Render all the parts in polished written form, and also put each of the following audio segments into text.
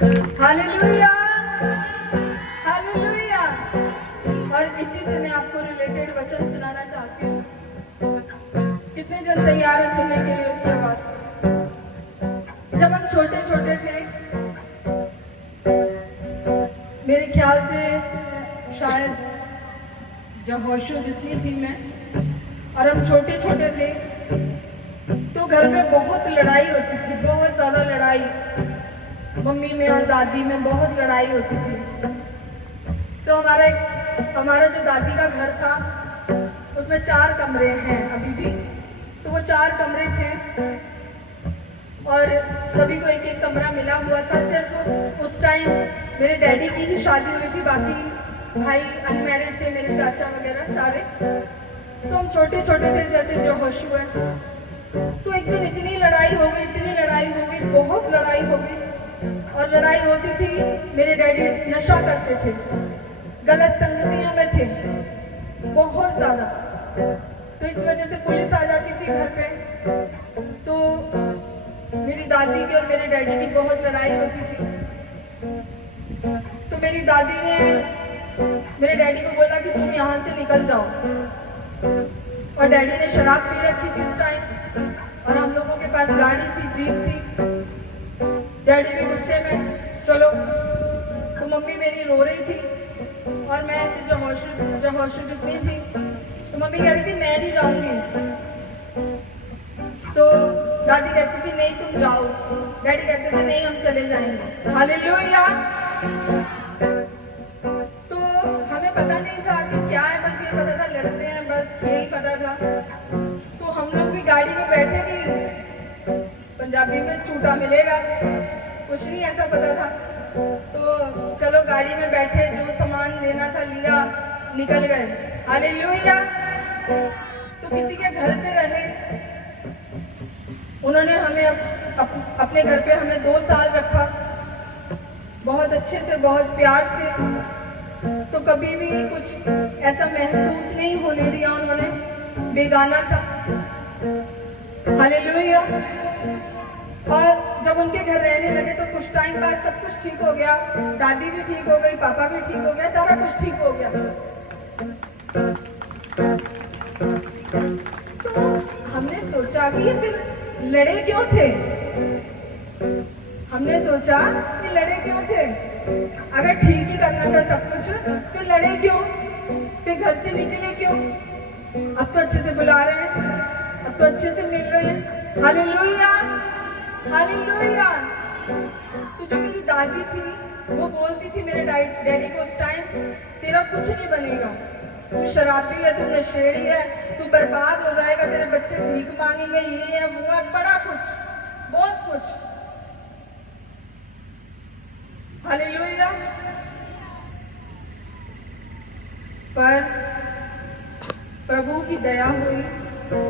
Hallelujah, hallelujah. और इसी से मैं आपको रिलेटेड वचन सुनाना चाहती हूँ। कितने जन तैयार है सुनने के लिए उसकी आवाज? जब हम छोटे छोटे थे, मेरे ख्याल से शायद यहोशू जितनी थी मैं, और हम छोटे छोटे थे, तो घर में बहुत लड़ाई होती थी, बहुत ज़्यादा लड़ाई। मम्मी में और दादी में बहुत लड़ाई होती थी। तो हमारा जो दादी का घर था उसमें 4 कमरे हैं अभी भी। तो वो 4 कमरे थे और सभी को एक एक कमरा मिला हुआ था। सिर्फ उस टाइम मेरे डैडी की ही शादी हुई थी, बाकी भाई अनमैरिड थे, मेरे चाचा वगैरह सारे। तो हम छोटे छोटे थे, जैसे जो होशू है। तो एक दिन इतनी लड़ाई हो गई, इतनी लड़ाई हो गई, बहुत लड़ाई हो गई। और लड़ाई होती थी, मेरे डैडी नशा करते थे, गलत संगतियों में थे बहुत ज़्यादा। तो इस वजह से पुलिस आ जाती थी घर पे। तो मेरी दादी की और मेरे डैडी की बहुत लड़ाई होती थी। तो मेरी दादी ने मेरे डैडी को बोला कि तुम यहाँ से निकल जाओ। और डैडी ने शराब पी रखी थी उस टाइम, और हम लोगों के पास गाड़ी थी, जीप थी। डैडी भी गुस्से में, चलो। तो मम्मी मेरी रो रही थी और मैं ऐसे जहोशू जितनी थी, तो मम्मी कह रही थी मैं नहीं जाऊंगी। तो दादी कहती थी नहीं तुम जाओ, डैडी कहते थे नहीं हम चले जाएंगे। हालेलुया। तो हमें पता नहीं था कि क्या है, बस ये पता था लड़ते हैं, बस यही पता था। तो हम लोग भी गाड़ी में बैठे कि पंजाबी में चूटा मिलेगा, कुछ नहीं ऐसा पता था। तो चलो गाड़ी में बैठे, जो सामान लेना था लिया, निकल गए। हालेलुया। तो किसी के घर पे रहे, उन्होंने हमें अपने घर पे हमें 2 साल रखा, बहुत अच्छे से, बहुत प्यार से। तो कभी भी कुछ ऐसा महसूस नहीं होने दिया उन्होंने, बेगाना सा। हालेलुया। और जब उनके घर रहने लगे तो कुछ टाइम बाद सब कुछ ठीक हो गया, दादी भी ठीक हो गई, पापा भी ठीक हो गया, सारा कुछ ठीक हो गया। तो हमने सोचा कि ये फिर लड़े क्यों थे? हमने सोचा कि लड़े क्यों थे? अगर ठीक ही करना था सब कुछ, तो लड़े क्यों? फिर घर से निकले क्यों? अब तो अच्छे से बुला रहे हैं, अब तो अच्छे से मिल रहे हैं। Hallelujah, hallelujah. तो जो मेरी दादी थी वो बोलती थी मेरे डैडी को उस टाइम, तेरा कुछ नहीं बनेगा, तू शराबी है, तू नशेड़ी है, तू बर्बाद हो जाएगा, तेरे बच्चे भीख मांगेंगे, ये है वो है, बड़ा कुछ, बहुत कुछ। हालेलुया। पर प्रभु की दया हुई,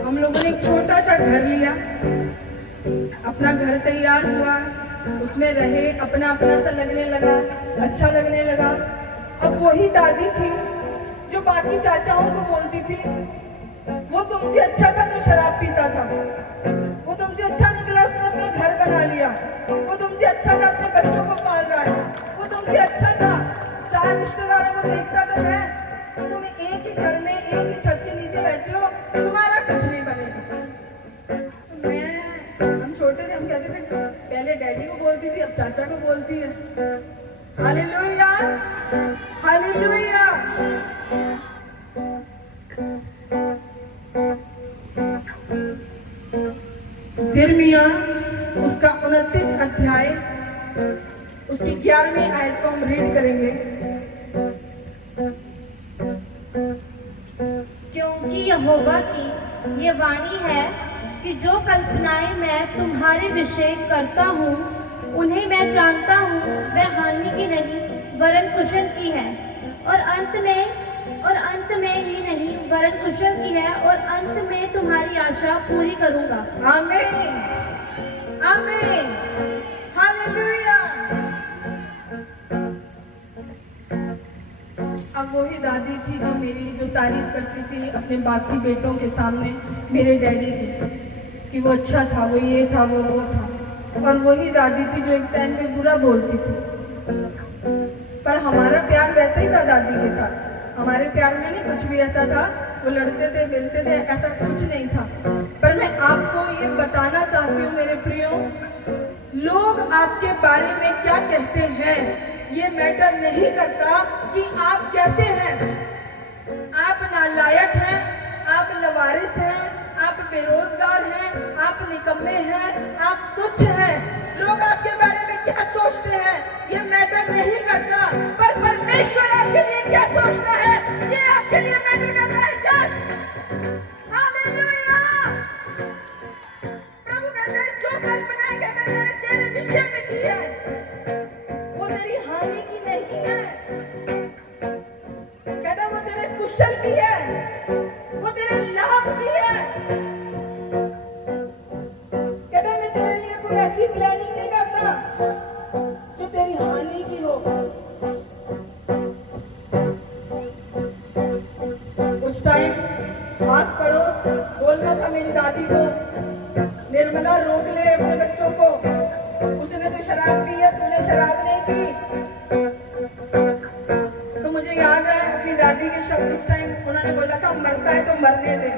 हम लोगों ने एक छोटा सा घर लिया, अपना घर तैयार हुआ, उसमें रहे, अपना अपना सा लगने लगा, अच्छा लगने लगा। अब वही दादी थी जो बाकी चाचाओं को बोलती थी, वो तुमसे अच्छा था जो शराब पीता था, वो तुमसे अच्छा निकला, उसने अपना घर बना लिया, वो तुमसे अच्छा था, अपने बच्चों को पाल रहा है, वो तुमसे अच्छा था, 4 रिश्तेदारों को देखता था मैं, तुम एक ही घर में एक ही छत के नीचे रहते हो, तुम्हारा कुछ नहीं बनेगा। हम छोटे थे, हम कहते थे पहले डैडी को बोलती थी, अब चाचा को बोलती है। Hallelujah, hallelujah. यिर्मयाह उसका 29 अध्याय उसकी 11वीं आयत को हम रीड करेंगे। क्योंकि यहोवा की ये वाणी है कि जो कल्पनाएं मैं तुम्हारे विषय करता हूँ उन्हें मैं जानता हूँ, वह हानि की नहीं वरन कुशल की है, और अंत में ही नहीं वरन कुशल की है, और अंत में तुम्हारी आशा पूरी करूँगा। आमीन, आमीन, हालेलुया। अब वही दादी थी जो तारीफ करती थी अपने बाकी बेटों के सामने मेरे डैडी की, कि वो अच्छा था, वो ये था, वो था। और वही दादी थी जो एक टाइम पे बुरा बोलती थी। पर हमारा प्यार वैसे ही था दादी के साथ। हमारे प्यार में नहीं कुछ भी ऐसा था, वो लड़ते थे मिलते थे, ऐसा कुछ नहीं था। पर मैं आपको ये बताना चाहती हूँ मेरे प्रियो, लोग आपके बारे में क्या कहते हैं ये मैटर नहीं करता कि आप कैसे हैं। आप नालायक हैं, आप लवारिस हैं, आप बेरोजगार हैं, आप निकम्मे हैं, आप तुच्छ हैं। लोग आपके बारे में क्या सोचते हैं ये मैटर नहीं करता, पर परमेश्वर आपके लिए क्या सोचता है ये आपके लिए मैटर करता है। Church, hallelujah. प्रभु कहते हैं जो कल्पनाएं कहते मैंने तेरे विषय में की है वो तेरी हानि की नहीं है। कहता वो तेरे कुशल की है, वो तेरे लाभ की है। कहता मैं तेरे लिए कोई ऐसी प्लानिंग नहीं करता जो तेरी हानि की हो। उस टाइम आस पड़ोस बोलना था मेरी दादी को, निर्मला रोक ले अपने बच्चों को, उसने तो शराब पी है, तूने शराब नहीं पी। तो मुझे याद है अपनी दादी के शब्द, उस टाइम उन्होंने बोला था मरता है तो मरने दे।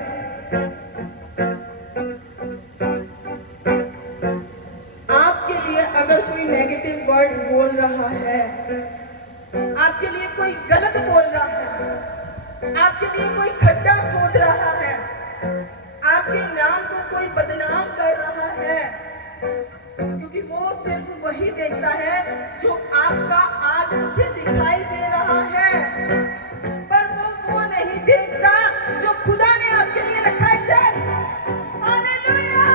आपके लिए अगर कोई नेगेटिव वर्ड बोल रहा है, आपके लिए कोई गलत बोल रहा है, आपके लिए कोई खड्डा खोद रहा है, आपके नाम को कोई बदनाम कर रहा है, क्योंकि वो सिर्फ वही देखता है जो आपका आज उसे दिखाई दे रहा है, पर वो नहीं देखता जो खुदा ने आपके लिए रखा है। Church, hallelujah.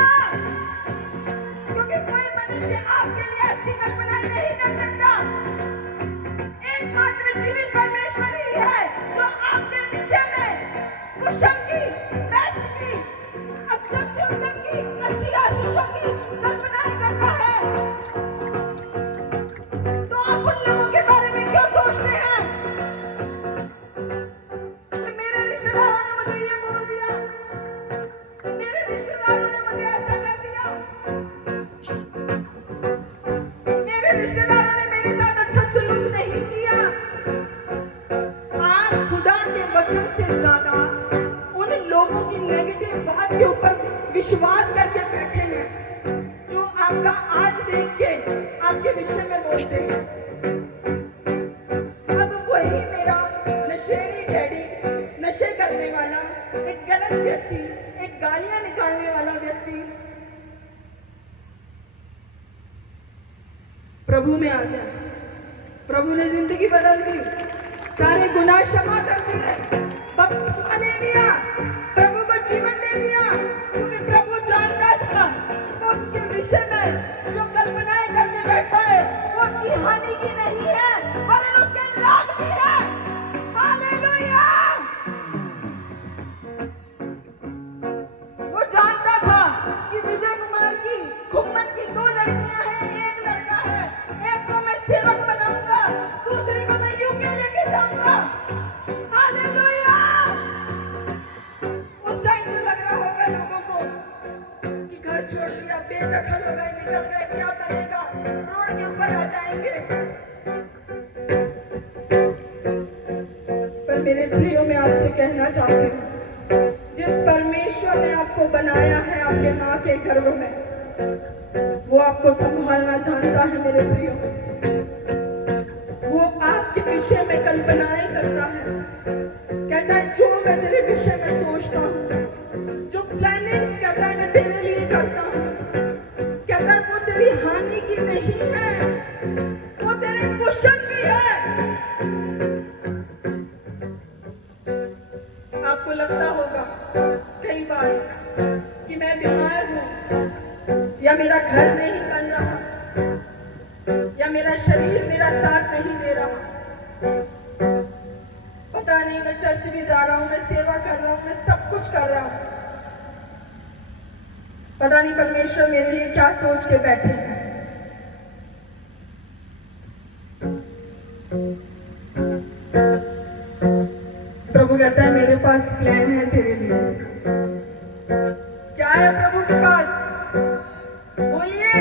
क्योंकि कोई मनुष्य आपके लिए अच्छी कल्पनाएं नहीं कर सकता। एकमात्र जीवित परमेश्वर ही है जो आपके विषय में कुशल की, बेस्ट की, उत्तम से उत्तम की, अच्छी आशीषों की कल्पनाएं करता है। तो आप उन लोगों के बारे में क्यों सोचते हैं कि मेरे रिश्तेदारों ने मुझे ये बोल दिया, मेरे रिश्तेदारों ने मुझे ऐसा कर दिया, मेरे रिश्तेदारों ने मेरे साथ अच्छा सलूक नहीं किया। आप खुदा के वचन से ज्यादा उन लोगों की नेगेटिव बात के ऊपर विश्वास करके बैठे हैं जो आपका आज देख के आपके विषय में बोलते हैं। अब वही मेरा नशेड़ी डैडी, नशे करने वाला एक गलत व्यक्ति, एक गालियां निकालने वाला व्यक्ति प्रभु में आ गया। प्रभु ने जिंदगी बदल दी, सारे गुनाह क्षमा कर दिए, बपतिस्मा दे दिया, प्रभु को जीवन दे दिया, क्योंकि प्रभु जानता था वो उसके विषय में जो कल्पनाएं करके बैठा है वो उसकी हानि की नहीं है, वरन उसके लाभ की है। हालेलुया। वो जानता था कि विजय कुमार की घुमन की 2 लड़कियां हैं, 1 लड़का है, एक को मैं सेवक बनाऊंगा, दूसरी को मैं यूके लेके जाऊंगा। हालेलुया। उस टाइम तो लग रहा होगा लोगों को कि घर छोड़ दिया, बेदखल हो गए, निकल गए, क्या बनेगा, रोड के ऊपर आ जाएंगे। पर मेरे प्रियो मैं आपसे कहना चाहती हूँ, जिस परमेश्वर ने आपको बनाया है आपके माँ के गर्भ में, वो आपको संभालना जानता है मेरे प्रियो। वो आपके विषय में कल्पनाएं करता है, कहता है जो मैं तेरे विषय में सोचता हूँ, जो प्लानिंग्स करता है मैं तेरे लिए करता हूँ, कहता है वो तेरी हानि की नहीं है, वो तेरे कुशल की है। आपको लगता होगा कई बार कि मैं बीमार हूँ, या मेरा घर नहीं बन रहा, या मेरा शरीर मेरा साथ नहीं दे रहा, पता नहीं मैं चर्च भी जा रहा हूँ, मैं सेवा कर रहा हूँ, मैं सब कुछ कर रहा हूँ, पता नहीं परमेश्वर मेरे लिए क्या सोच के बैठे हैं। प्रभु कहता है मेरे पास प्लान है तेरे लिए। क्या है प्रभु के पास? बोलिए।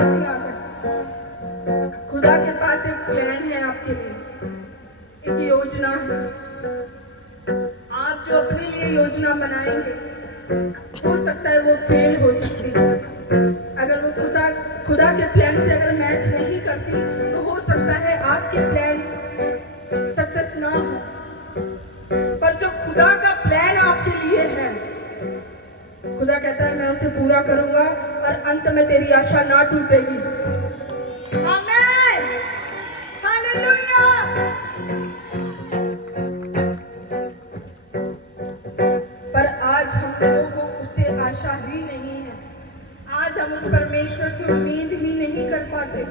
पहुंची यहाँ तक। खुदा के पास एक प्लान है आपके लिए, एक योजना है। आप जो अपने लिए योजना बनाएंगे, हो सकता है वो फेल हो सकती है। अगर वो खुदा के प्लान से अगर मैच नहीं करती, तो हो सकता है आपके प्लान सक्सेस ना हो। पर जो खुदा का प्लान आपके लिए है, खुदा कहता है मैं उसे पूरा करूंगा और अंत में तेरी आशा ना टूटेगी। आमीन, हालेलुया। पर आज हम लोगों को उससे आशा ही नहीं है। आज हम उस परमेश्वर से उम्मीद ही नहीं कर पाते।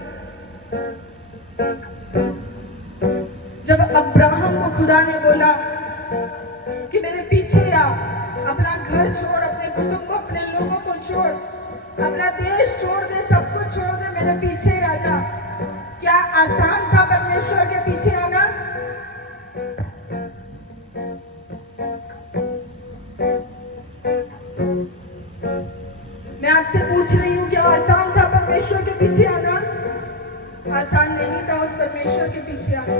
जब अब्राहम को खुदा ने बोला कि मेरे पीछे आ, अपना घर छोड़, अपने कुटुंब को, अपने लोगों को छोड़, अपना देश छोड़ दे, सब कुछ छोड़ दे, मेरे पीछे आ जा। क्या आसान था परमेश्वर के पीछे आना? मैं आपसे पूछ रही हूँ, क्या आसान था परमेश्वर के पीछे आना? आसान नहीं था उस परमेश्वर के पीछे आना,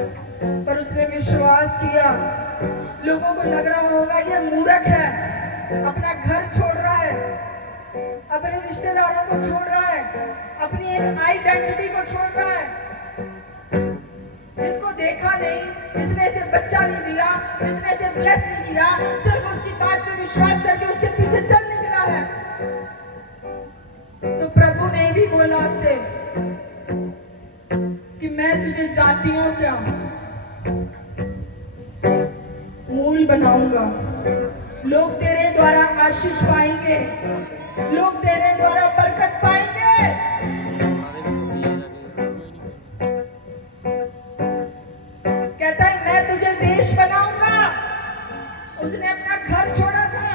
पर उसने विश्वास किया। लोगों को लग रहा होगा ये मूर्ख है, अपना घर छोड़ रहा है, अपने रिश्तेदारों को छोड़ रहा है, अपनी एक आइडेंटिटी को छोड़ रहा है, जिसको देखा नहीं, जिसने इसे बच्चा नहीं दिया, जिसने इसे ब्लेस नहीं किया, सिर्फ उसकी बात पे विश्वास करके उसके पीछे चल निकला है। तो प्रभु ने भी बोला उससे कि मैं तुझे जातियों का मूल बनाऊंगा। लोग तेरे द्वारा आशीष पाएंगे, लोग तेरे द्वारा बरकत पाएंगे। कहता है मैं तुझे देश बनाऊंगा। उसने अपना घर छोड़ा था,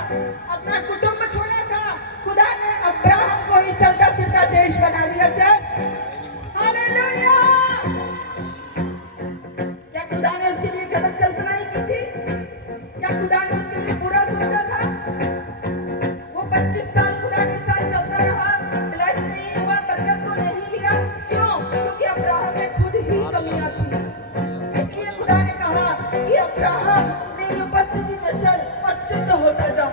अपना कुटुंब छोड़ा था, खुदा ने अब्राहम को ही चलता फिरता देश बना दिया। चल, हालेलुया। क्या खुदा ने उसके लिए गलत कल्पनाएं की थी? क्या खुदा ने उसके लिए बुरा सोचा था? वो 25 साल खुदा के साथ चलता रहा, ब्लेस नहीं हुआ, बरकत को नहीं लिया। क्यों? क्योंकि अब्राहम में खुद ही कमियां थी। इसलिए खुदा ने कहा कि अब्राहम मेरी उपस्थिति में चल और सिद्ध होता जा।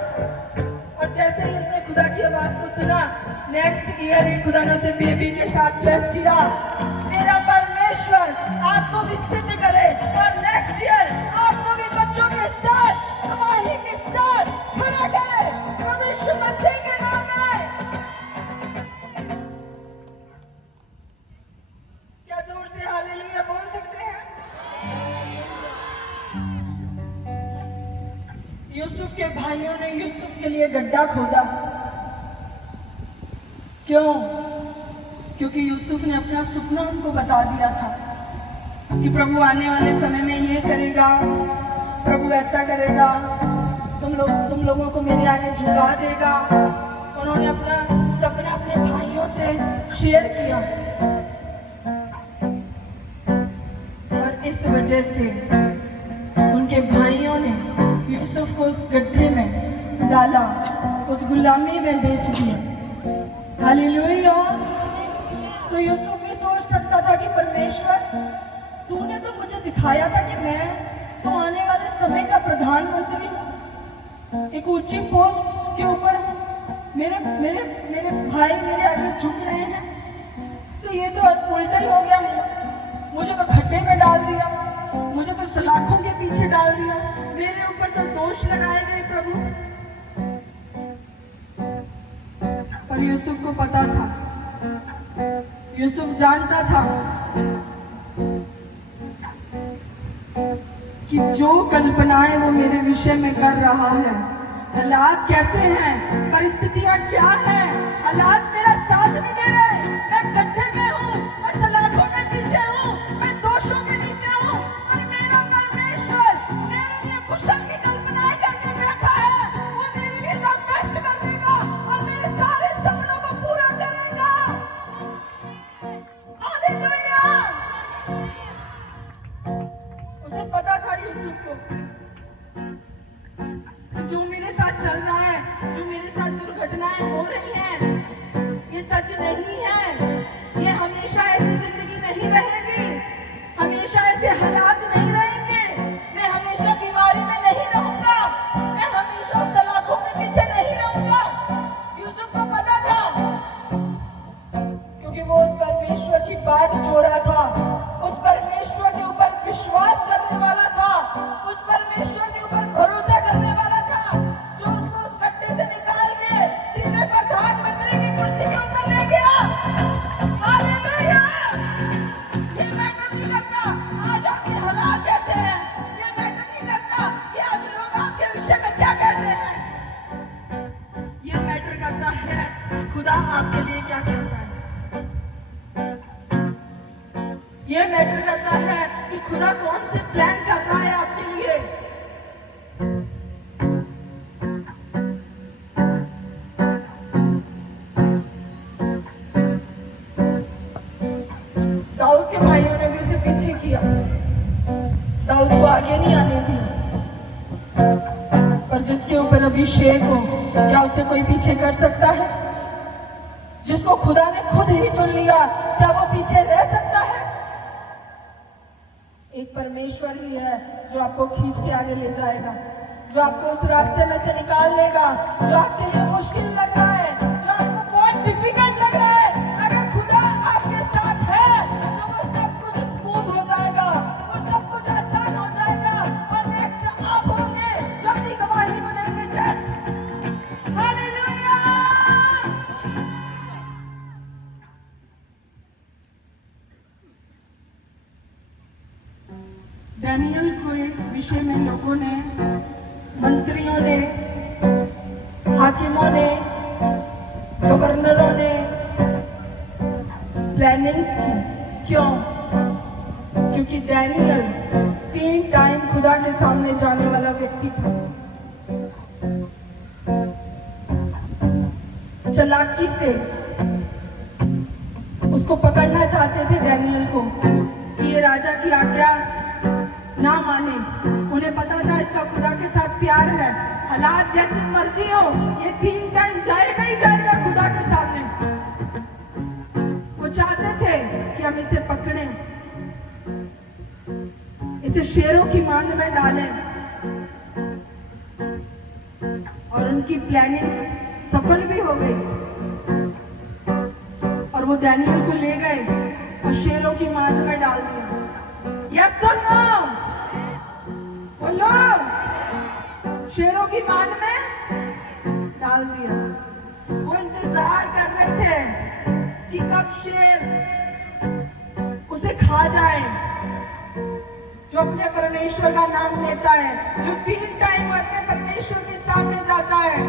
और जैसे ही उसने खुदा की आवाज को सुना, नेक्स्ट ईयर ही खुदा ने उसे बेबी के साथ ब्लेस किया। मेरा परमेश्वर आपको भी सिद्ध करे और नेक्स्ट ईयर आपको भी बच्चों के साथ, गवाही के साथ खड़ा करे। प्रभु यीशु मसीह के नाम में। क्या जोर से हालेलुया बोल सकते हैं? यूसुफ के भाइयों ने यूसुफ के लिए गड्ढा खोदा। क्यों? क्योंकि यूसुफ ने अपना सपना उनको बता दिया था कि प्रभु आने वाले समय में ये करेगा, प्रभु ऐसा करेगा, तुम लोगों को मेरे आगे झुका देगा। उन्होंने अपना सपना अपने भाइयों से शेयर किया और इस वजह से उनके भाइयों ने यूसुफ को उस गड्ढे में डाला, उस गुलामी में बेच दिया। हालेलुया। तो यूसुफ भी सोच सकता था कि परमेश्वर, तूने तो मुझे दिखाया था कि मैं तो आने वाले समय का प्रधानमंत्री हूँ, एक ऊंची पोस्ट के ऊपर हूँ, मेरे मेरे मेरे भाई मेरे आगे झुक रहे हैं, तो ये तो उल्टा ही हो गया। मुझे तो खड्डे में डाल दिया, मुझे तो सलाखों के पीछे डाल दिया, मेरे ऊपर तो दोष लगाए गए प्रभु। पर यूसुफ को पता था, यूसुफ जानता था कि जो कल्पनाएं वो मेरे विषय में कर रहा है, हालात कैसे हैं, परिस्थितियां क्या हैं, हालात मेरा साथ नहीं दे रहे, मैं गड्ढे में हूँ, मैं सलाखों के पीछे हूँ, मैं दोषों के नीचे हूँ, और मेरा परमेश्वर मेरे लिए कुशल की कल्पनाएं करके बैठा है। वो मेरे लिए द बेस्ट कर देगा और मेरे सारे सपनों को पूरा करेगा। हालेलुया। उसे पता था यूसुफ को कि जो मेरे साथ चल रहा है, जो मेरे साथ दुर्घटनाएं हो रही हैं, ये बात जोरा था, उस परमेश्वर के ऊपर विश्वास करने वाला था, उस परमेश्वर के ऊपर भरोसा करने वाला था, जो उसको उस गड्ढे से निकाल के सीधे प्रधानमंत्री की कुर्सी के ऊपर ले गया। हालेलुया! ये मैटर नहीं करता आज आपके हालात कैसे हैं, ये मैटर नहीं करता कि आज लोग आपके विषय में क्या कहते हैं। ये मैटर करता है कि खुदा आपके लिए क्या करता है। ये मैटर करता है कि खुदा कौन से प्लान कर रहा है आपके लिए। दाऊद के भाइयों ने भी उसे पीछे किया, दाऊद को आगे नहीं आने दिया, पर जिसके ऊपर अभिषेक हो, क्या उसे कोई पीछे कर सकता है? जिसको खुदा ने खुद ही चुन लिया, क्या वो पीछे रह सकता है? एक परमेश्वर ही है जो आपको खींच के आगे ले जाएगा, जो आपको उस रास्ते में से निकाल लेगा जो आपके लिए मुश्किल लग रहा है, जो आपको बहुत डिफिकल्ट लग रहा है। अगर खुदा आपके साथ है तो वो सब कुछ स्मूथ हो जाएगा, वो सब कुछ आसान हो जाएगा और नेक्स्ट आप होंगे जो अपनी गवाही को देंगे। Church, hallelujah! डैनियल के विषय में लोगों ने, मंत्रियों ने, हाकिमों ने, गवर्नरों ने प्लानिंग्स की। क्यों? क्योंकि डैनियल 3 टाइम खुदा के सामने जाने वाला व्यक्ति था। चालाकी से उसको पकड़ना चाहते थे डैनियल को कि ये राजा की आज्ञा ना माने। उन्हें पता था इसका खुदा के साथ प्यार है, हालात जैसी मर्जी हो ये 3 टाइम जाएगा ही जाएगा खुदा के सामने। वो चाहते थे कि हम इसे पकड़ें, इसे शेरों की मांद में डालें, और उनकी प्लानिंग्स सफल भी हो गई और वो डैनियल को ले गए और शेरों की मांद में डाल दिया। यस और नो? बोलो। शेरों की मांद में डाल दिया। वो इंतजार कर रहे थे कि कब शेर उसे खा जाए। जो अपने परमेश्वर का नाम लेता है, जो 3 टाइम अपने परमेश्वर के सामने जाता है,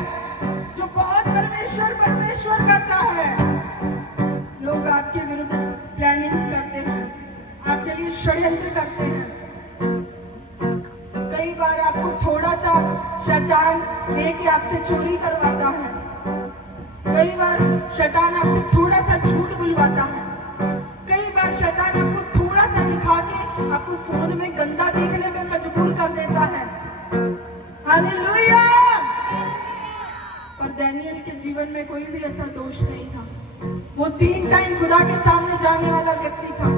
जो बहुत परमेश्वर परमेश्वर करता है। लोग आपके विरुद्ध प्लानिंग्स करते हैं, आपके लिए षड्यंत्र करते हैं। कई बार आपको थोड़ा सा शैतान दे के आपसे चोरी करवाता है, कई बार शैतान आपसे थोड़ा सा झूठ बुलवाता है, कई बार शैतान आपको थोड़ा सा दिखा के आपको फोन में गंदा देखने में मजबूर कर देता है। हालेलुया! पर डैनियल के जीवन में कोई भी ऐसा दोष नहीं था। वो 3 टाइम खुदा के सामने जाने वाला व्यक्ति था।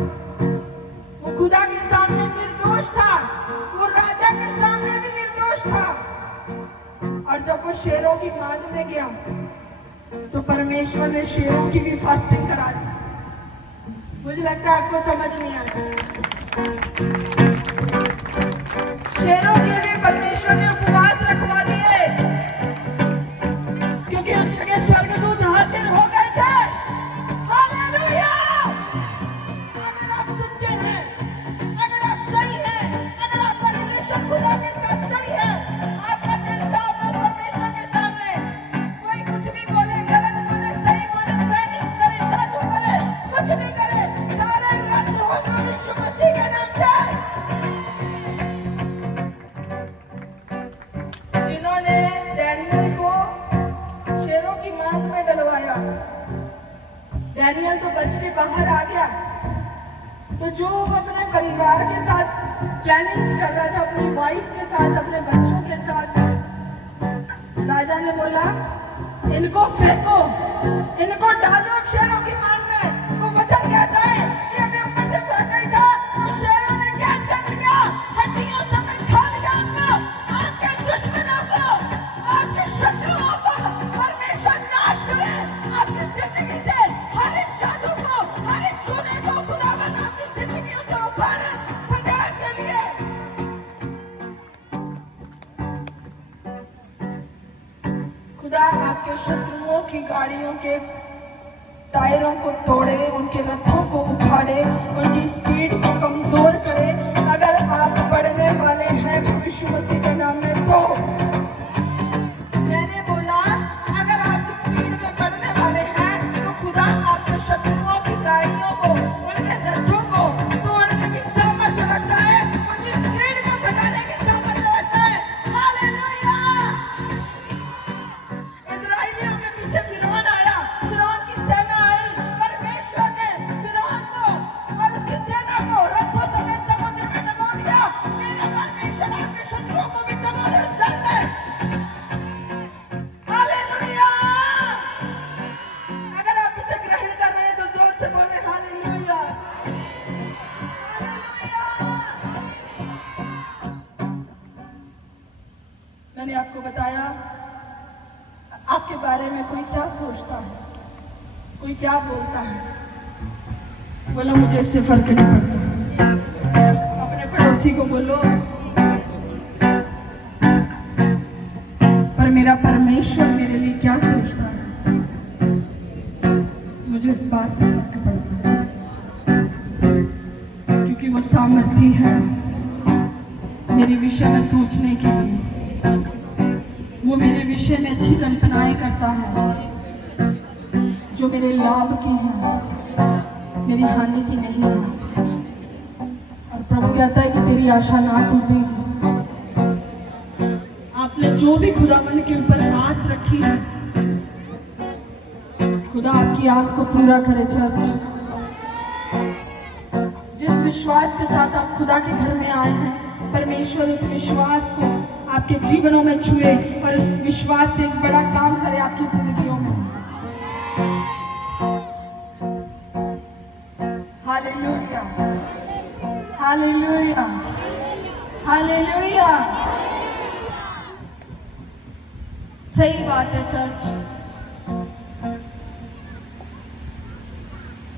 वो खुदा के सामने निर्दोष था, वो राजा के सामने भी निर्दोष था। और जब वो शेरों की मांद में गया तो परमेश्वर ने शेरों की भी फास्टिंग करा दी। मुझे लगता है आपको समझ नहीं आया। शेरों के भी परमेश्वर ने उपवास रखवा दिए, क्योंकि उसके स्वर्गदूत हाजिर हो गए थे। हालेलुया! अगर आप सच्चे हैं, अगर आप सही हैं, अगर आपका रिलेशन खुदा के साथ सही है, आपका दिल साफ है परमेश्वर के सामने, कोई कुछ भी बोले, गलत बोले, सही बोले, प्लानिंग्स करे, जादू करे, कुछ भी करे, सारे रद्द होगा यीशु मसीह के नाम से। जिन्होंने डैनियल को शेरों की मांद में डलवाया, डैनियल तो बच के बाहर आ गया, तो जो अपने परिवार के साथ प्लानिंग्स कर रहा था, अपनी वाइफ के साथ, अपने बच्चों के साथ, राजा ने बोला इनको फेंको, इनको डालो शेरों की मांद में। वो वचन कहता है कि अभी ऊपर से फेंका ही था तो शेरों ने कैच कर लिया, हड्डियों समेत खा लिया उनको। आपके दुश्मनों को, आपके शत्रुओं को परमेश्वर नाश करे। आपकी जिंदगी से हर एक जादू को, हर एक टूने को खुदा गाड़ियों के टायरों को तोड़े, उनके रथों को उखाड़े, उनकी स्पीड को कमजोर करे। अगर आप बढ़ने वाले हैं यीशु मसीह के नाम में, तो मैंने बोला अगर आप स्पीड में बढ़ने वाले हैं तो खुदा आपके शत्रुओं की गाड़ियों को, उनके रथों को तोड़ने की सामर्थ्य रखता है, उनकी स्पीड को घटाने की सामर्थ्य रखता है। हालेलुया। इस्राएलियों के पीछे फिरौन आया, फिरौन की सेना आई, परमेश्वर ने फिरौन को और उसकी सेना को रथों समेत समुद्र में डुबो दिया। मेरे परमेश्वर आपके शत्रुओं को भी डुबो दे उस जल में। हालेलुया। अगर आप इसे ग्रहण कर रहे हैं तो जोर से बोले हालेलुया, हालेलुया। मैंने आपको बताया आपके बारे में कोई क्या सोचता है, कोई क्या बोलता है। बोलो मुझे इससे फर्क नहीं पड़ता। अपने पड़ोसी को बोलो पर मेरा परमेश्वर मेरे लिए क्या सोचता है, मुझे इस बात से फर्क पड़ता है, क्योंकि वो सामर्थ्य है मेरे विषय में सोचने के लिए। वो मेरे विषय में अच्छी कल्पनाएं करता है जो मेरे लाभ की हैं, मेरी हानि की नहीं है। और प्रभु कहता है कि तेरी आशा ना टूटेगी। आपने जो भी खुदाबंद के ऊपर आस रखी है, खुदा आपकी आस को पूरा करे। चर्च, जिस विश्वास के साथ आप खुदा के घर में आए हैं, परमेश्वर उस विश्वास को आपके जीवनों में छुए और उस विश्वास से एक बड़ा काम करे आपकी जिंदगियों में। Hallelujah, hallelujah, hallelujah. सही बात है चर्च।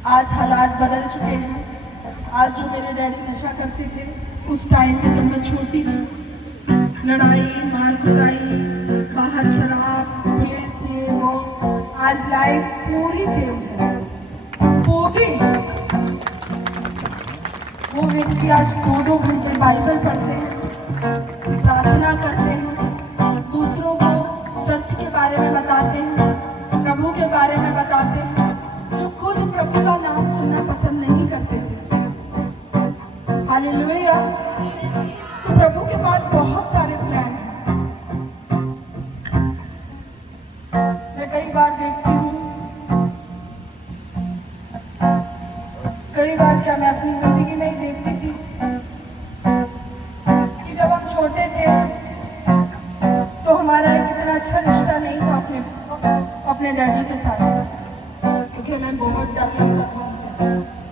आज हालात बदल चुके हैं। आज जो मेरे डैडी नशा करते थे, उस टाइम में जब मैं छोटी थी, लड़ाई मार कुटाई, बाहर शराब, पुलिस, ये वो, आज लाइफ पूरी चेंज है, पूरी। वो व्यक्ति आज 2-2 घंटे बाइबल पढ़ते हैं, प्रार्थना करते हैं, दूसरों को चर्च के बारे में बताते हैं, प्रभु के बारे में बताते हैं, जो खुद प्रभु का नाम सुनना पसंद नहीं करते थे। हालेलुया। तो प्रभु के पास बहुत सारे प्लान हैं। मैं कई बार देखती हूँ, कई बार क्या मैं अपनी जिंदगी में ही देखती थी कि जब हम छोटे थे तो हमारा एक इतना अच्छा रिश्ता नहीं था अपने डैडी के साथ, क्योंकि हमें बहुत डर लगता था उनसे,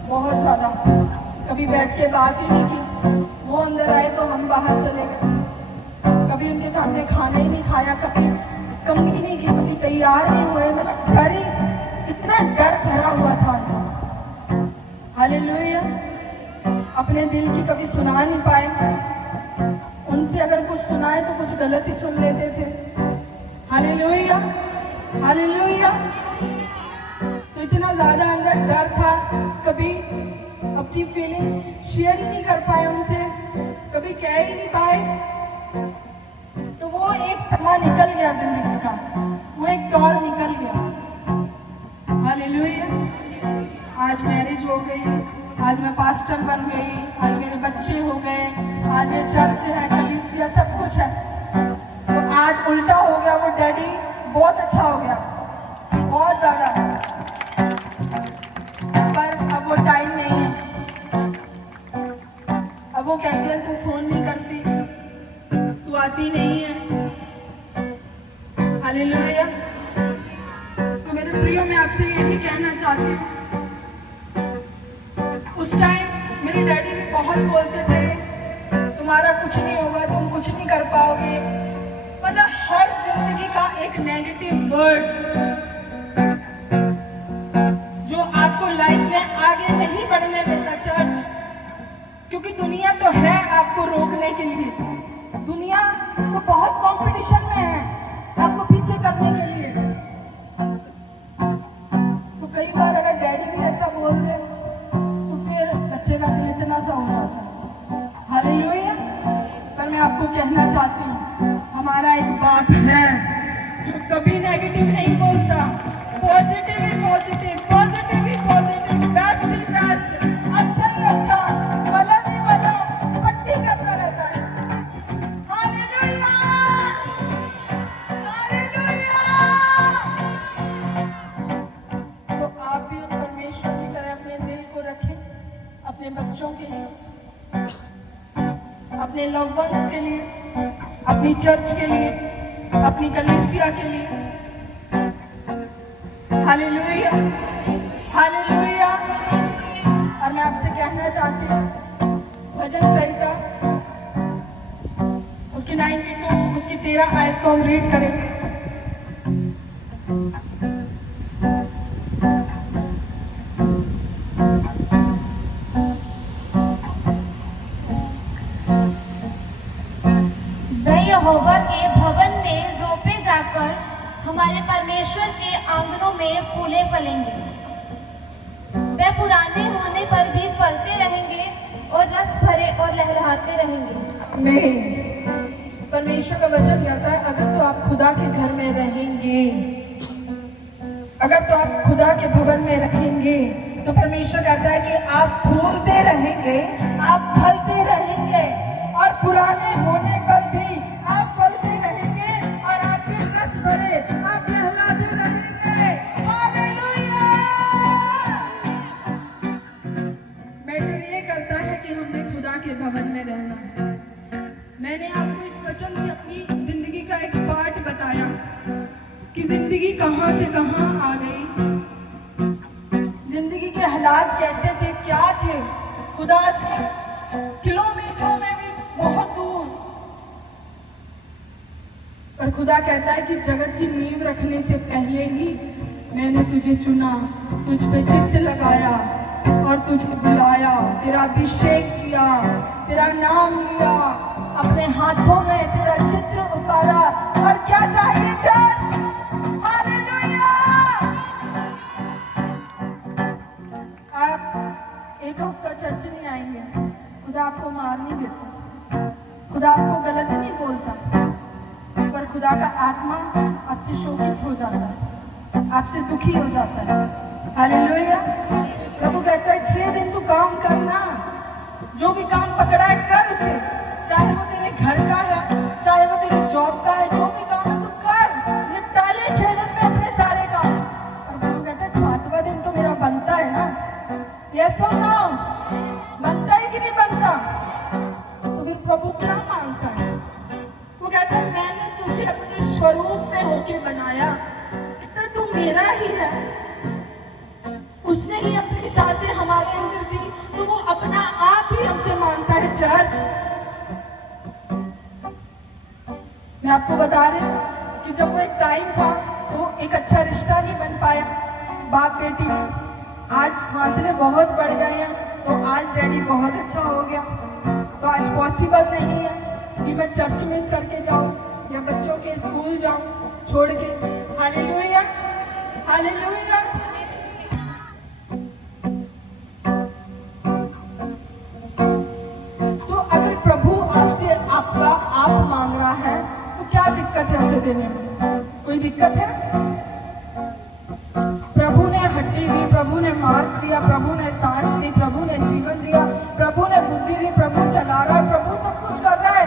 बहुत ज्यादा। कभी बैठ के बात ही नहीं की, वो अंदर आए तो हम बाहर चले गए, कभी उनके सामने खाना ही नहीं खाया, कभी कंपनी नहीं की, कभी तैयार नहीं हुए। मतलब डर ही, इतना डर भरा हुआ था। हालेलुया। अपने दिल की कभी सुना नहीं पाए, उनसे अगर कुछ सुनाए तो कुछ गलत ही सुन लेते थे। Hallelujah, hallelujah. तो इतना ज्यादा अंदर डर था, कभी अपनी फीलिंग्स शेयर ही नहीं कर पाए उनसे, कभी कह ही नहीं पाए। तो वो एक समा निकल गया जिंदगी का, वो एक दौर निकल गया। हालेलुया। आज मैरिज हो गई, आज मैं पास्टर बन गई, आज मेरे बच्चे हो गए, आज ये चर्च है, कलीसिया, सब कुछ है। तो आज उल्टा हो गया, वो डैडी बहुत अच्छा हो गया, बहुत ज्यादा। पर अब वो टाइम नहीं है। अब वो कहते हैं तू फोन नहीं करती, तू आती नहीं है। हालेलुया। तो मेरे प्रियो, मैं आपसे यही कहना चाहती हूँ, उस टाइम मेरे डैडी भी बहुत बोलते थे तुम्हारा कुछ नहीं होगा, तुम कुछ नहीं कर पाओगे। मतलब हर जिंदगी का एक नेगेटिव वर्ड जो आपको लाइफ में आगे नहीं बढ़ने देता। चर्च, क्योंकि दुनिया तो है आपको रोकने के लिए, दुनिया तो बहुत कंपटीशन में है आपको पीछे करने के लिए। ऐसा बोल दे तो फिर बच्चे का दिल इतना सा हो जाता है। हालेलुया। पर मैं आपको कहना चाहती हूँ, हमारा एक बाप है जो कभी नेगेटिव नहीं बोलता, पॉजिटिव ही पॉजिटिव, पॉजिटिव ही पॉजिटिव, बेस्ट ही बेस्ट, अच्छा ही अच्छा, भला ही भला, पट्टी करता रहता है। Hallelujah, hallelujah. तो आप भी उस परमेश्वर की तरह अपने दिल को रखें, अपने बच्चों के लिए, अपने लव वंस के लिए, अपनी चर्च के लिए, अपनी कलीसिया के लिए। Hallelujah, hallelujah. और मैं आपसे कहना चाहती हूँ, भजन संहिता उसकी 92 उसकी 13 आयत को हम रीड करेंगे। वह यहोवा के भवन में रोपे जाकर हमारे परमेश्वर के आंगनों में फूले फलेंगे। वे पुराने होने पर भी फलते रहेंगे और रस भरे और लहलहाते रहेंगे। आमीन। परमेश्वर का वचन कहता है, अगर तो आप खुदा के घर में रहेंगे, अगर तो आप खुदा के भवन में रहेंगे, तो परमेश्वर कहता है कि आप फूलते रहेंगे, आप फलते रहेंगे, और पुराने होने पर भी आप फलते रहेंगे, और आपके रस भरे, आप लहलाते रहेंगे। हालेलुया। मैटर ये करता है कि हमने खुदा के भवन में रहना है। मैंने आपको इस वचन से अपनी जिंदगी का एक पार्ट बताया कि जिंदगी कहां से कहां आ गई, जिंदगी के हालात कैसे थे, क्या थे, खुदा से किलोमीटरों में भी बहुत दूर। पर खुदा कहता है कि जगत की नींव रखने से पहले ही मैंने तुझे चुना, तुझ पे चित्त लगाया और तुझे बुलाया, तेरा अभिषेक किया, तेरा नाम लिया, अपने हाथों में तेरा चित्र उतारा। और क्या चाहिए चर्च? हालेलुया। आप एक हफ्ता चर्च नहीं आएंगे, खुदा आपको मार नहीं देता, खुदा आपको गलत नहीं बोलता, पर खुदा का आत्मा आपसे शोकित हो जाता है, आपसे दुखी हो जाता है। हालेलुया। प्रभु कहता है 6 दिन तू काम करना, जो भी काम पकड़ा है कर उसे, चाहे वो तेरे घर का है, चाहे वो तेरे जॉब का है, जो भी काम है तू कर, निपटा ले 6 दिन में अपने सारे काम। और प्रभु कहता है 7वां दिन तो मेरा बनता है ना। यस और नो? बनता है कि नहीं बनता? तो फिर प्रभु क्या मांगता है? वो कहता है मैंने तुझे अपने स्वरूप में होके बनाया, तो तू मेरा ही है। उसने ही अपनी सांसें हमारे अंदर दी, तो वो अपना आप ही हमसे मांगता है चर्च। मैं आपको बता रही हूँ कि जब वो एक टाइम था तो एक अच्छा रिश्ता नहीं बन पाया बाप बेटी। आज फासले बहुत बढ़ गए हैं, तो आज डैडी बहुत अच्छा हो गया, तो आज पॉसिबल नहीं है कि मैं चर्च मिस करके जाऊं या बच्चों के स्कूल जाऊं छोड़ के। Hallelujah, hallelujah. तो अगर प्रभु आपसे आपका आप मांग रहा है तो क्या दिक्कत है उसे देने में? कोई दिक्कत है? प्रभु ने हड्डी दी, प्रभु ने मांस दिया, प्रभु ने सांस दी, प्रभु ने जीवन दिया, प्रभु ने बुद्धि दी, प्रभु चला रहा है, प्रभु सब कुछ कर रहा है,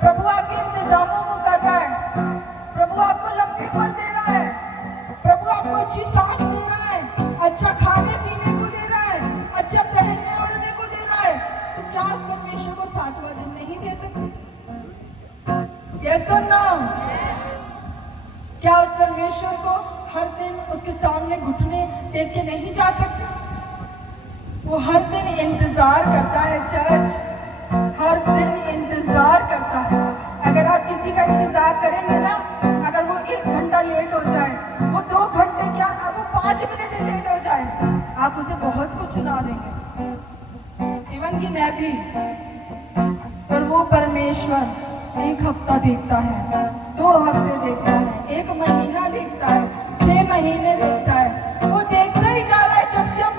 प्रभु आपके इंतजामों को कर रहा है, प्रभु आपको लंबी उम्र दे रहा है, प्रभु आपको अच्छी सांस दे रहा है, अच्छा खाने पीने को दे रहा है, अच्छा पहनने ओढ़ने को दे रहा है। तो क्या उस परमेश्वर को 7वां दिन नहीं दे सकते? यस और नो? क्या उस परमेश्वर को हर दिन उसके सामने घुटने टेक के नहीं जा सकते? वो हर दिन इंतजार करता है चर्च, हर दिन इंतजार करता है। अगर आप किसी का इंतजार करेंगे ना, अगर वो 1 घंटा लेट हो जाए, वो 2 घंटे क्या, वो 5 मिनट लेट हो जाए, आप उसे बहुत कुछ सुना देंगे, इवन कि मैं भी। पर वो परमेश्वर 1 हफ्ता देखता है, 2 हफ्ते देखता है, 1 महीना देखता है, 6 महीने देखता है। वो देखता ही जा रहा है जब से हम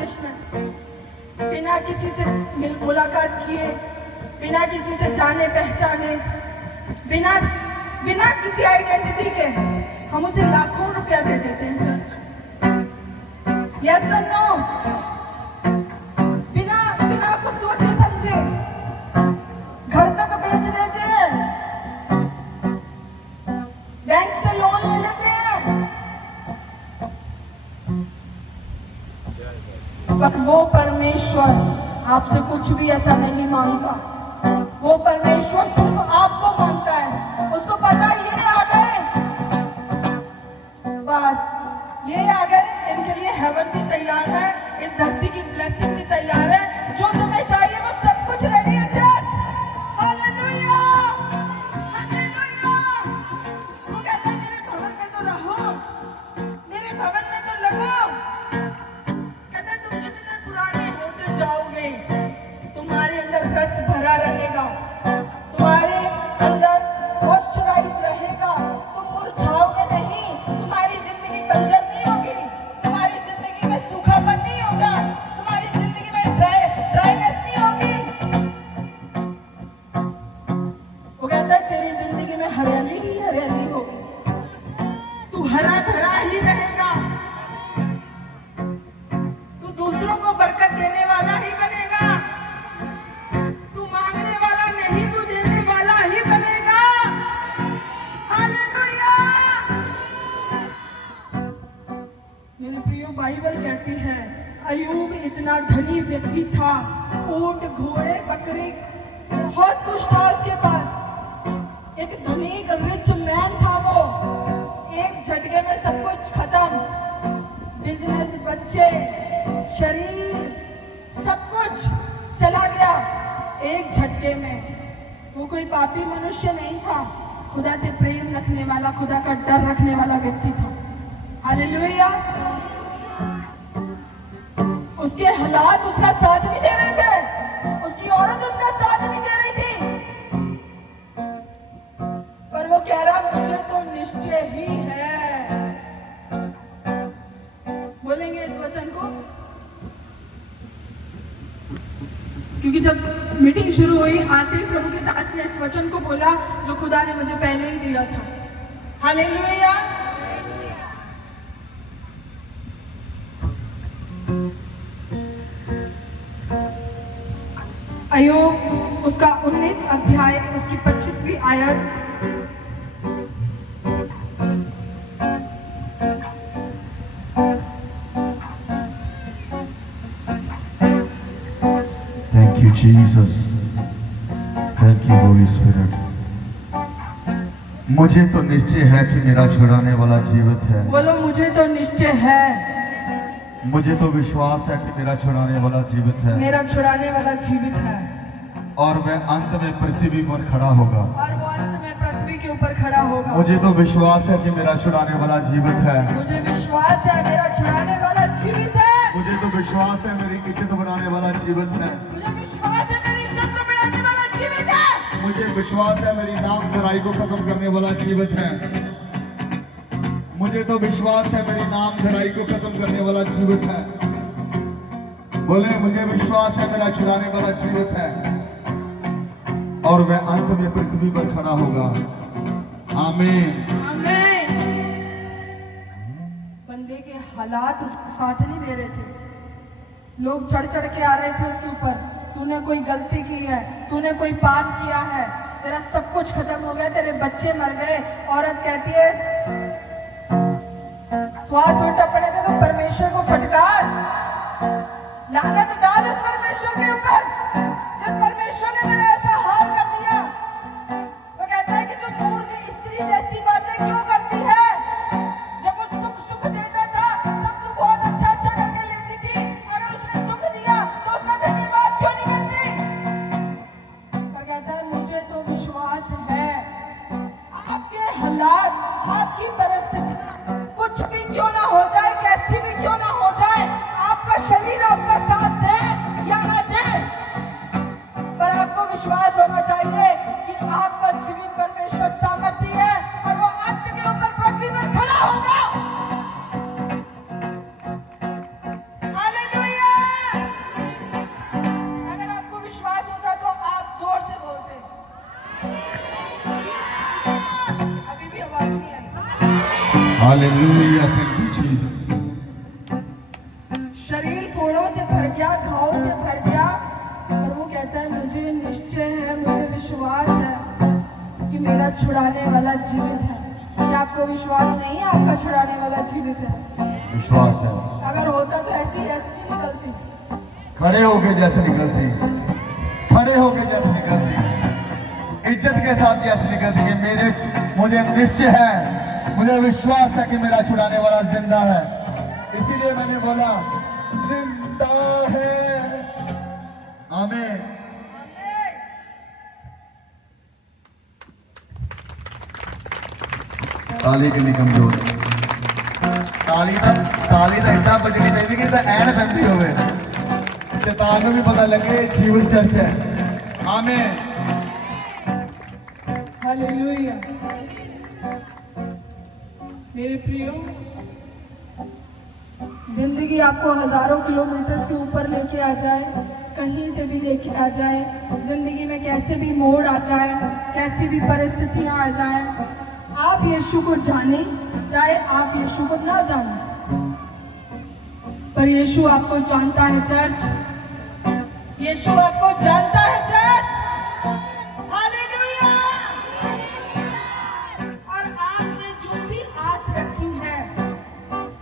देश में, बिना किसी से मुलाकात किए, बिना किसी से जाने पहचाने, बिना बिना किसी आइडेंटिटी के हम उसे लाखों रुपया दे देते हैं चर्च। यस और नो? बिना बिना कुछ सोचे समझे घर तक बेच देते हैं, बैंक से लोन ले लेते हैं। पर वो परमेश्वर आपसे कुछ भी ऐसा नहीं मांगता। वो परमेश्वर सिर्फ आपको मांगता है। उसको पता ये आ गए, बस ये आ गए, इनके लिए हेवन भी तैयार है, इस धरती की ब्लेसिंग भी तैयार है। जो तुम्हें चाहिए वो सब कुछ रेडी है चर्च। Hallelujah, hallelujah. वो कहता है मेरे भवन में तो रहो, मेरे भवन में तो लगो। कहता है तुम जितने पुराने होते जाओगे, तुम्हारे अंदर रस भरा रहेगा, तुम्हारे अंदर मॉइस्चराइज रहेगा, तुम मुरझाओगे नहीं, तुम्हारी जिंदगी बंजर नहीं होगी, तुम्हारी जिंदगी में सूखापन नहीं होगा, तुम्हारी जिंदगी में ड्राइनेस नहीं होगी। वो कहता है तेरी जिंदगी में हरियाली ही हरियाली होगी, तू हरा भरा ही रहेगा, तू दूसरों को बरकत देने वाला ही बनेगा, तू मांगने वाला नहीं, तू देने वाला ही बनेगा। हालेलुया। मेरे प्रियो, बाइबल कहती है अय्यूब इतना धनी व्यक्ति था, ऊंट घोड़े बकरी बहुत कुछ था उसके पास, एक धनिक रिच मैन था वो। एक झटके में सब कुछ खत्म, बिजनेस, बच्चे, शरीर, सब कुछ चला गया एक झटके में। वो कोई पापी मनुष्य नहीं था, खुदा से प्रेम रखने वाला, खुदा का डर रखने वाला व्यक्ति था। हालेलुया। उसके हालात उसका साथ नहीं दे रहे थे, उसकी औरत उसका साथ नहीं दे रही थी, पर वो कह रहा मुझे तो निश्चय ही है। बोलेंगे इस वचन को, क्योंकि जब मीटिंग शुरू हुई आते ही प्रभु के दास ने इस वचन को बोला जो खुदा ने मुझे पहले ही दिया था। हालेलुया। अय्यूब उसका 19 अध्याय उसकी 25वीं आयत। Thank you, Jesus. Thank you, Holy Spirit. मुझे तो निश्चय है कि मेरा छुड़ाने वाला जीवित है। बोलो मुझे तो निश्चय है, मुझे तो विश्वास है कि मेरा छुड़ाने वाला जीवित है, मेरा छुड़ाने वाला जीवित है, और वह अंत में पृथ्वी पर खड़ा होगा। और वो अंत में पृथ्वी के ऊपर खड़ा होगा। मुझे तो विश्वास है कि मेरा छुड़ाने वाला जीवित है, मुझे विश्वास है मेरा छुड़ाने वाला जीवित है, मुझे तो विश्वास है मेरी इज्जत बनाने वाला जीवित है, मुझे विश्वास है मेरी इज्जत को बढ़ाने वाला जीवित है, मुझे विश्वास है मेरी नाम धराई को खत्म करने वाला जीवित है, मुझे तो विश्वास है मेरी नाम धराई को खत्म करने वाला जीवित है। बोले मुझे विश्वास है मेरा छुड़ाने वाला जीवित है, और वह अंत में पृथ्वी पर खड़ा होगा। आमीन, आमीन। बंदे के हालात उसको साथ नहीं दे रहे थे, लोग चढ़ चढ़ के आ रहे थे उसके ऊपर, तूने कोई गलती की है, तूने कोई पाप किया है, तेरा सब कुछ खत्म हो गया, तेरे बच्चे मर गए। औरत कहती है श्वास उल्टा पड़े थे तो परमेश्वर को फटकार, लानत डाल उस परमेश्वर के ऊपर जिस परमेश्वर ने तेरा ऐसा हाल कर दिया। वो कहता है कि तुम मूर्ख स्त्री जैसी बातें क्यों करती है? जब वो सुख सुख देता था तब तू बहुत अच्छा अच्छा करके लेती थी, अगर उसने दुख दिया तो उसका धन्यवाद क्यों नहीं करती? पर कहता है मुझे तो विश्वास है, आपके हालात, आपकी परिस्थिति कुछ भी क्यों ना हो जाए, कैसी भी क्यों ना हो जाए, आपका शरीर आपका साथ दे या ना दे, हालेलुया, थैंक यू जीसस। शरीर फोड़ों से भर गया, घाव से भर गया, पर वो कहता है मुझे निश्चय है, मुझे विश्वास है कि मेरा छुड़ाने वाला जीवित है। क्या आपको विश्वास नहीं है आपका छुड़ाने वाला जीवित है? विश्वास है। अगर होता तो ऐसी ऐसी निकलती, खड़े होके जैसे निकलती, खड़े होके जैसे निकलती, इज्जत के साथ जैसे निकलती कि मुझे निश्चय है, मुझे विश्वास है कि मेरा छुड़ाने वाला जिंदा है। इसीलिए मैंने बोला जिंदा है। आमीन। ताली कितनी कमजोर है। ताली तो इतना बजनी चाहिए कि ऐन बंदी होवे, शैतान को भी पता लगे जीवन चर्च है। आमीन। हालेलुया। मेरे प्रियो, जिंदगी आपको हजारों किलोमीटर से ऊपर लेके आ जाए, कहीं से भी लेके आ जाए, जिंदगी में कैसे भी मोड़ आ जाए, कैसी भी परिस्थितियां आ जाए, आप यीशु को जाने चाहे आप यीशु को ना जाने, पर यीशु आपको जानता है चर्च। यीशु आपको जानता है चर्च। हालेलुया। और आपने जो भी आस रखी है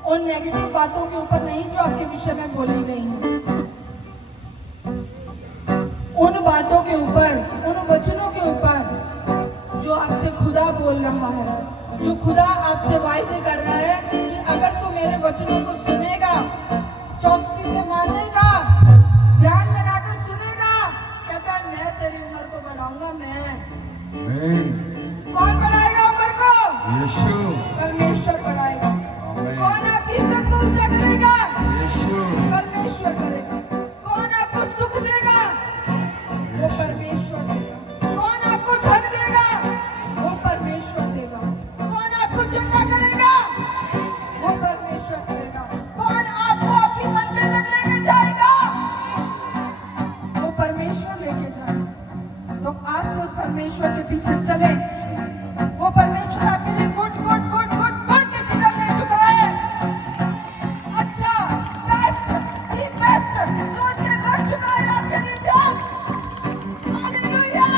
उन नेगेटिव बातों के ऊपर नहीं जो आपके विषय में बोली गई है, उन बातों के ऊपर, उन वचनों के ऊपर जो आपसे खुदा बोल रहा है, जो खुदा आपसे वायदे कर रहा है कि अगर तू मेरे वचनों को सुनेगा, चौकसी से मानेगा, ध्यान लगाकर सुनेगा, कहता है मैं तेरी उम्र को बढ़ाऊंगा। मैं कौन बढ़ाएगा उम्र को? यीशु। परमेश्वर बढ़ाएगा। कौन आपकी इज्जत को ऊंचा करेगा? यीशु। परमेश्वर करेगा। कौन आपको सुख देगा? वो परमेश्वर देगा। कौन आपको धन देगा? वो परमेश्वर देगा। कौन आपको चंगा करेगा? वो परमेश्वर करेगा। कौन आपको आपकी मंजिल तक लेके जाएगा? वो परमेश्वर लेके जाएगा। तो आज से उस परमेश्वर के पीछे चले। वो परमेश्वर आपके लिए गुड डिसीजन ले चुका है। अच्छा, बेस्ट, दी बेस्ट सोच के रख चुका है आपके लिए। जाओ। हालेलुया।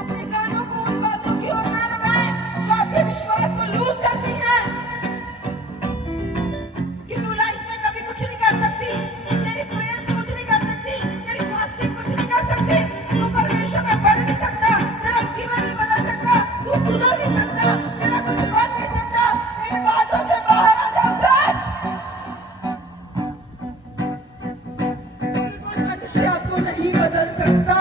अपने कानों को उन बातों की ओर ना लगाएं जो आपके विश्वास को लूज करती हैं कि तू लाइफ में कभी कुछ नहीं कर सकती, तेरी प्रेयर्स कुछ नहीं कर सकती, तेरी फास्टिंग कुछ नहीं कर सकती, तू परमेश्वर में बढ़ नहीं सकता, तेरा जीवन नहीं बदल सकता, तू सुधर नहीं सकता, तेरा कुछ बन नहीं सकता। इन बातों से बाहर आ जाओ चर्च। कोई मनुष्य आपको नहीं बदल सकता,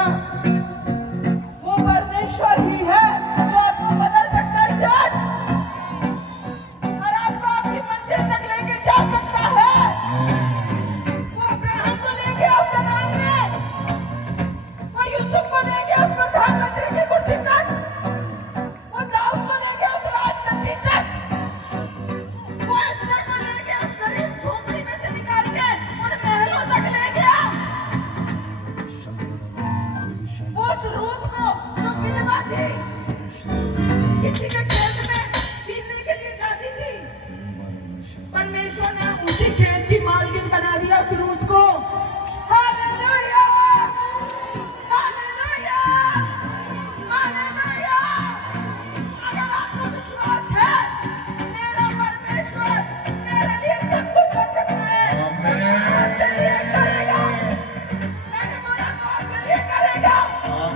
वो परमेश्वर ही है जो आपको बदल सकता है चर्च, और आपको आपकी मंजिल तक लेके जा सकता है। वो अब्राहम को ले गया उस कनान में, वो यूसुफ को ले गया उस प्रधानमंत्री की कुर्सी तक, वो दाऊद को ले गया उस राजगद्दी तक, वो एस्तर को ले गया उस गरीब झोपड़ी में से निकाल के उन महलों तक ले गया। वो उस रूत को जो विधवा थी, किसी के खेत में पीने के लिए जाती थी, परमेश्वर ने उसी खेत की मालकिन बना दिया उस रूत को। हालेलुया। हालेलुया। हालेलुया। अगर आपको विश्वास है मेरा परमेश्वर मेरे लिए सब कुछ कर सकता है, आपके लिए करेगा। मैंने बोला वो आपके लिए करेगा।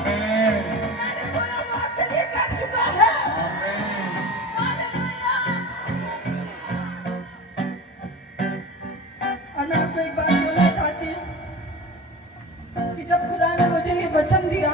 मैंने बोला वो आपके लिए कर चुका है। हालेलुया। और मैं आपको एक बात बोलना चाहती हूँ कि जब खुदा ने मुझे ये वचन दिया